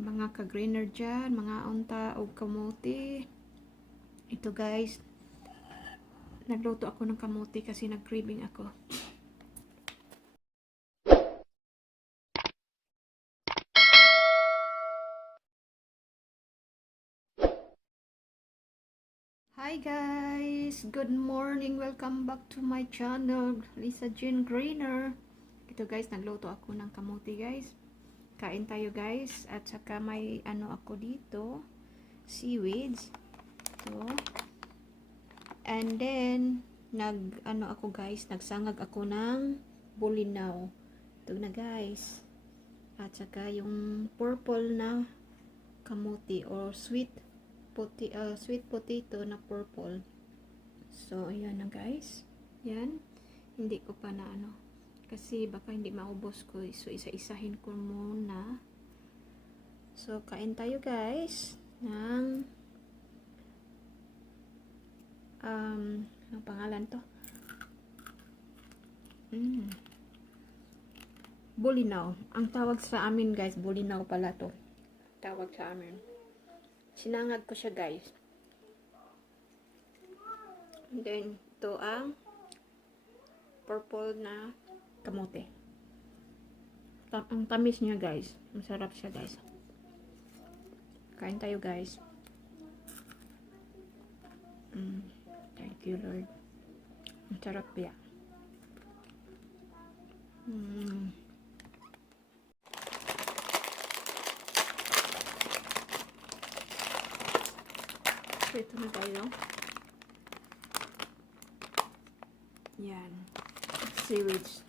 mga ka-greener dyan, mga unta o kamuti. Ito guys, nagluto ako ng kamuti kasi nag-craving ako. Hi guys! Good morning! Welcome back to my channel, Lisa Jean Greener. Ito guys, nagluto ako ng kamuti guys. Kain tayo guys. At saka may ano ako dito, seaweeds. Ito. And then, ako guys, nagsangag ako ng bulinaw. Ito na guys. At saka yung purple na kamuti or sweet potato na purple. So, ayan na guys. Yan. Hindi ko pa na ano. Kasi baka hindi maubos ko. So, isa-isahin ko muna. So, kain tayo guys. Ng ang pangalan to? Bulinaw. Ang tawag sa amin guys, bulinaw pala to. Tawag sa amin. Sinangag ko siya guys. And then, ito ang purple na kamote. Ang tamis niya guys. Masarap siya guys. Kain tayo guys. Thank you Lord. Ang sarap ya. So, ito na tayo. Yan. Seaweeds.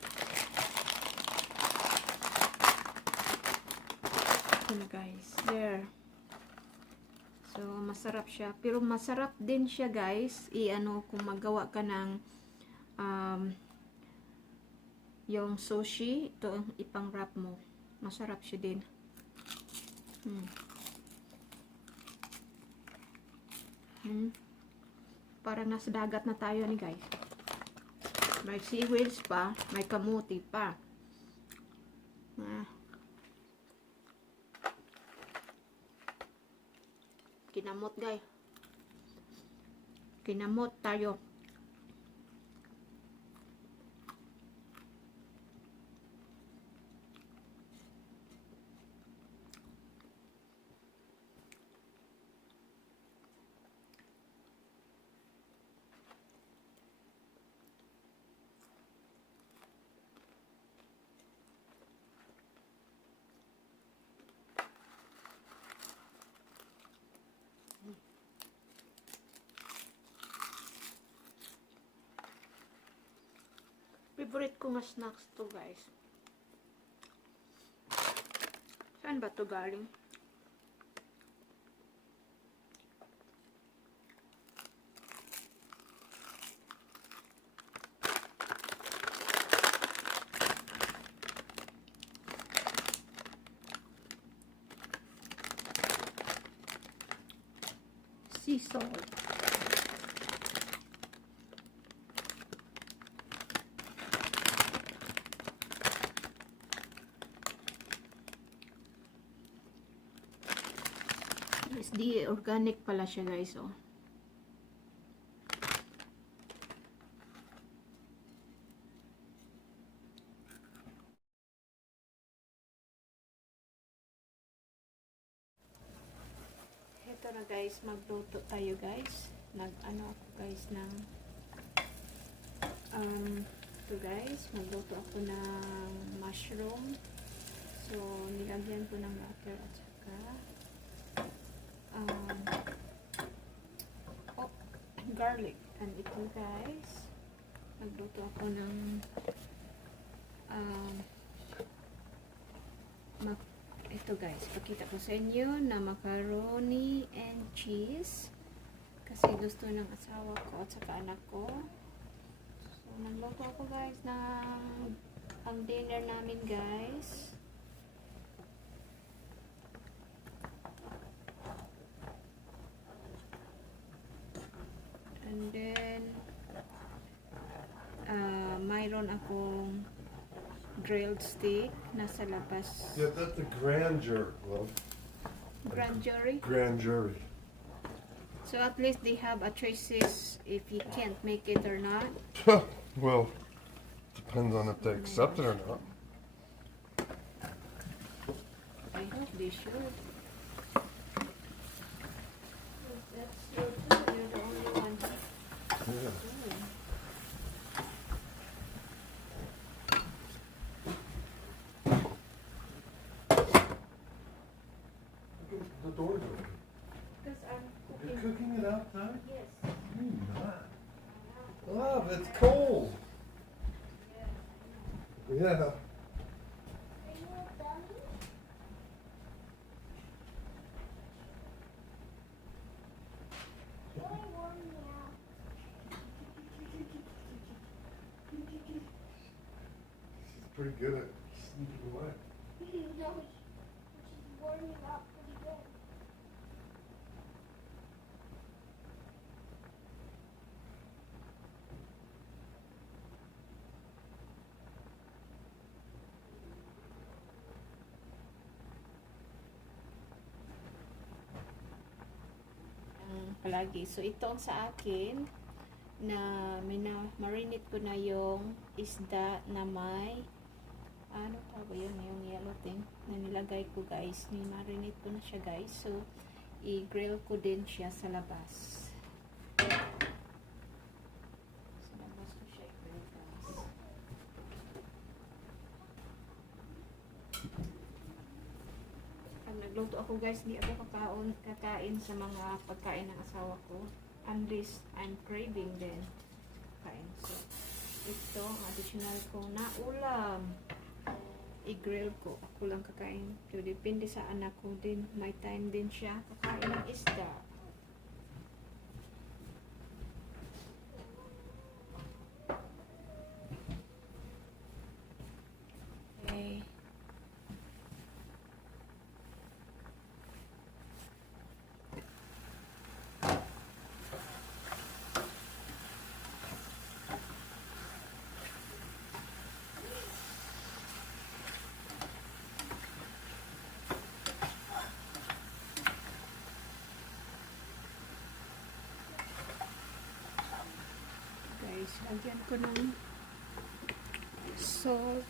Ito na guys. There. So, masarap siya. Pero masarap din siya guys. I-ano, kung magawa ka ng yung sushi, ito ipang-wrap mo. Masarap siya din. Parang nasa dagat na tayo ni guys. May seaweeds pa, may kamuti pa. Kinamot guys. Kinamot tayo. Favorite ko nga snacks to guys. Saan ba to galing? Sea salt. SD organic pala siya guys, oh. Ito na guys, magluto tayo guys. Nag-ano ako guys ng ito guys, magluto ako ng mushroom. So, nilagyan ko ng butter at saka garlic. And ito guys, magluto ako ng ito guys, pakita ko sa inyo na macaroni and cheese kasi gusto ng asawa ko at saka anak ko. So, nagluto ako guys ng ang dinner namin guys. And then mayroon akong grilled steak nasa labas. Yeah, that's the grandeur, love. Grand jury. Grand jury. So at least they have a choices if you can't make it or not. Well, depends on if they accept it or not. I hope they should. That's true too. You're the only one. Yeah. The door's open. Because I'm You're cooking. cooking it outside? Yes. You're not. Love, it's cold. Yeah. She's pretty good at sneaking away. No, she's warming up pretty good. Palagi. So ito ang sa akin na marinate ko na yung isda na may ano tawag yun, yung yellow thing na nilagay ko guys. Marinate ko na siya guys. So i-grill ko din siya sa labas. Sa labas ko siya i-grill guys. Pag nagluto ako guys, di ako kakain sa mga pagkain ng asawa ko. Unless I'm craving din. Kain. So, ito ang additional ko na ulam. I-grill ko. Ako lang kakain. So, depende sa anak ko din. May time din siya kakain ng isda. Okay. Guys, lagyan ko ng salt.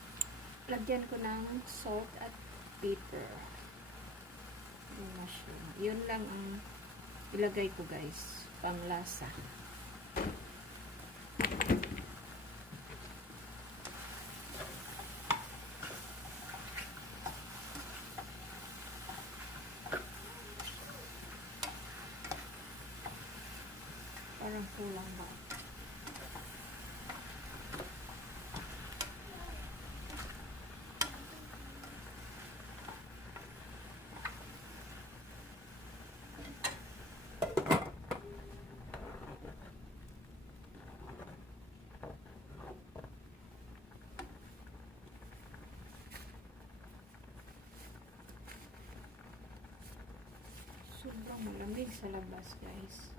Lagyan ko ng salt at pepper. Yun na siya. Yun lang ang ilagay ko guys. Panglasa. Parang kulang ba? Sobrang malamig sa labas guys.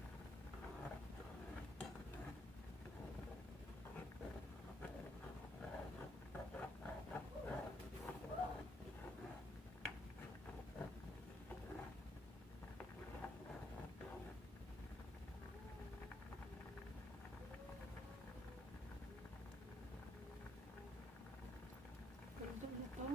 Ganda na to.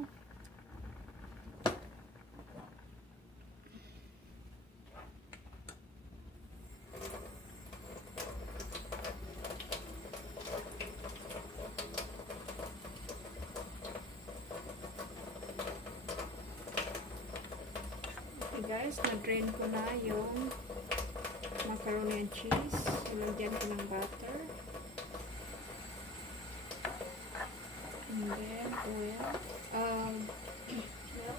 Okay guys, na-drain ko na yung macaroni and cheese. Ilagyan ko ng butter. And then oil. Milk.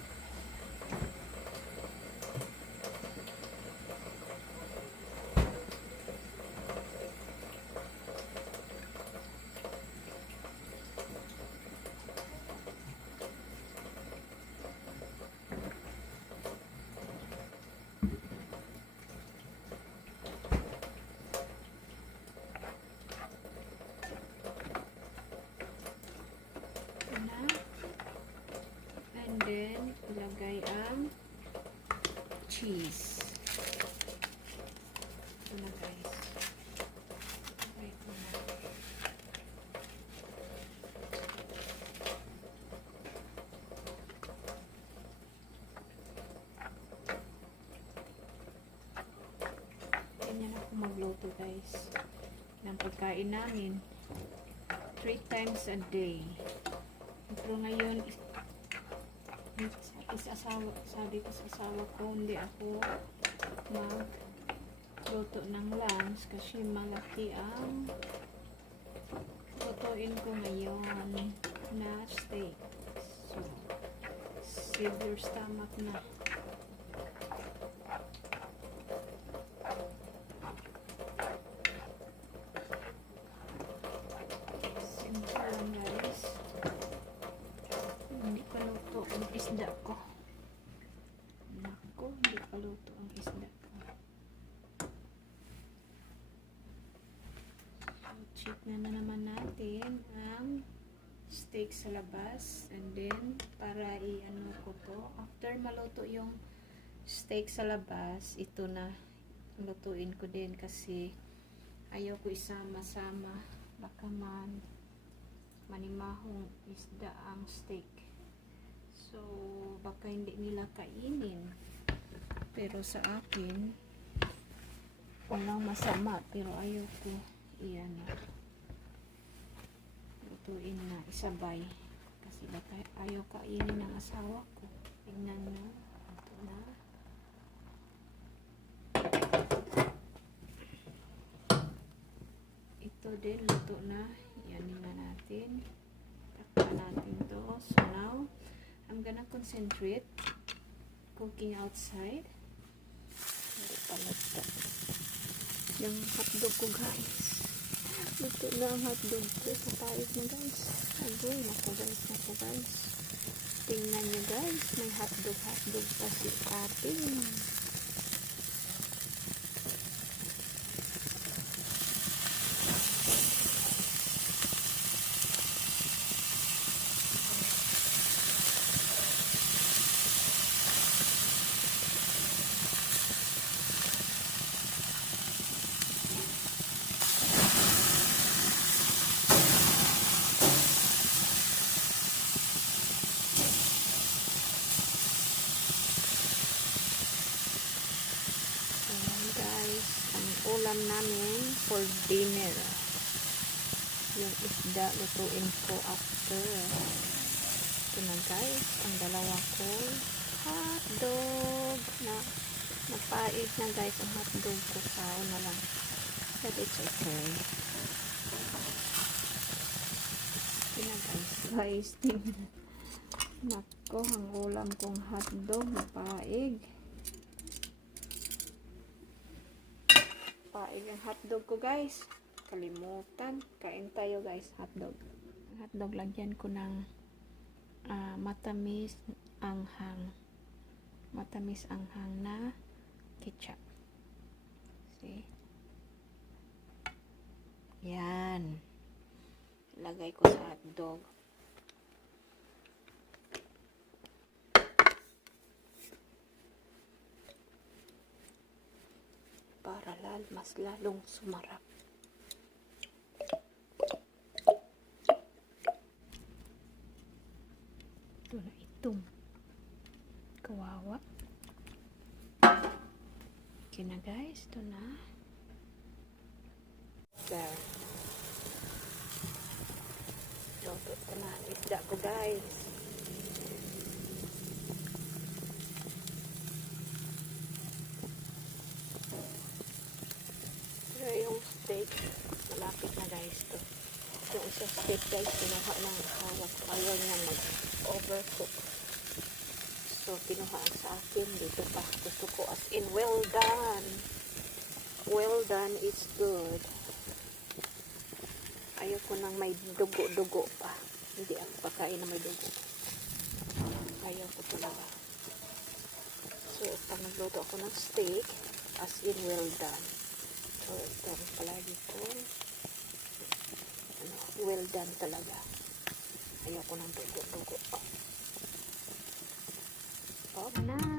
And then, ilagay ang cheese. Ito na guys. Wait ko na. Ganyan ako magluto guys. Ng pagkain namin. 3 times a day. Pero ngayon, sabi ko sa asawa ko, hindi ako magluto ng lunch kasi malaki ang lutuin ko ngayon na steak. So, save your stomach na. Simple lang guys. Hindi pa luto ang isda ko. Nako, hindi pa luto ang isda ko. So, check na naman natin ang steak sa labas. And then, para i-ano ko to. After maluto yung steak sa labas, ito na lutuin ko din kasi ayaw ko isama-sama. Baka manimahong isda ang steak. So, baka hindi nila kainin. Pero sa akin, walang masama. Pero ayaw ko iyan na. Lutuin na isabay. Kasi baka ayaw kainin ng asawa ko. Tingnan nyo. Ito na. Ito din, luto na. Iyanin na natin. Takpan natin to. So now, I'm gonna concentrate cooking outside. Hindi pala ito. Yung hotdog ko guys. Luto na ang hotdog ko. Kapayos na guys. Agoy, naku guys. Tingnan nyo guys. May hotdog pa si ating. Ulam namin for dinner. Yung isda lutuin ko after. Ito na guys, ang dalawa ko hotdog na napait na guys ang hotdog ko. Sao na lang. But it's okay. Ito na guys. Nako, ang ulam kong hotdog napaig. Yung hotdog ko guys, kalimutan, kain tayo guys. Hotdog lagyan ko ng matamis anghang na ketchup. See, yan, lagay ko sa hotdog. Para mas lalong sumarap. Ito na itong kawawa. Okay na guys, ito na. There. Luto ito na ang isda ko guys. Yung steak malapit na guys to. Yung isa steak guys pinuha ng asawa ko, ayaw niya mag-overcook, so pinuhaan sa akin. Dito pa gusto ko as in well done is good. Ayaw ko nang may dugo pa. Hindi ako pakain na may dugo. Ayaw ko talaga. So pag nagluto ako ng steak, as in well done. So, ito ang palagi ko. Well done talaga. Ayoko ng dugo-dugo. Oh, na.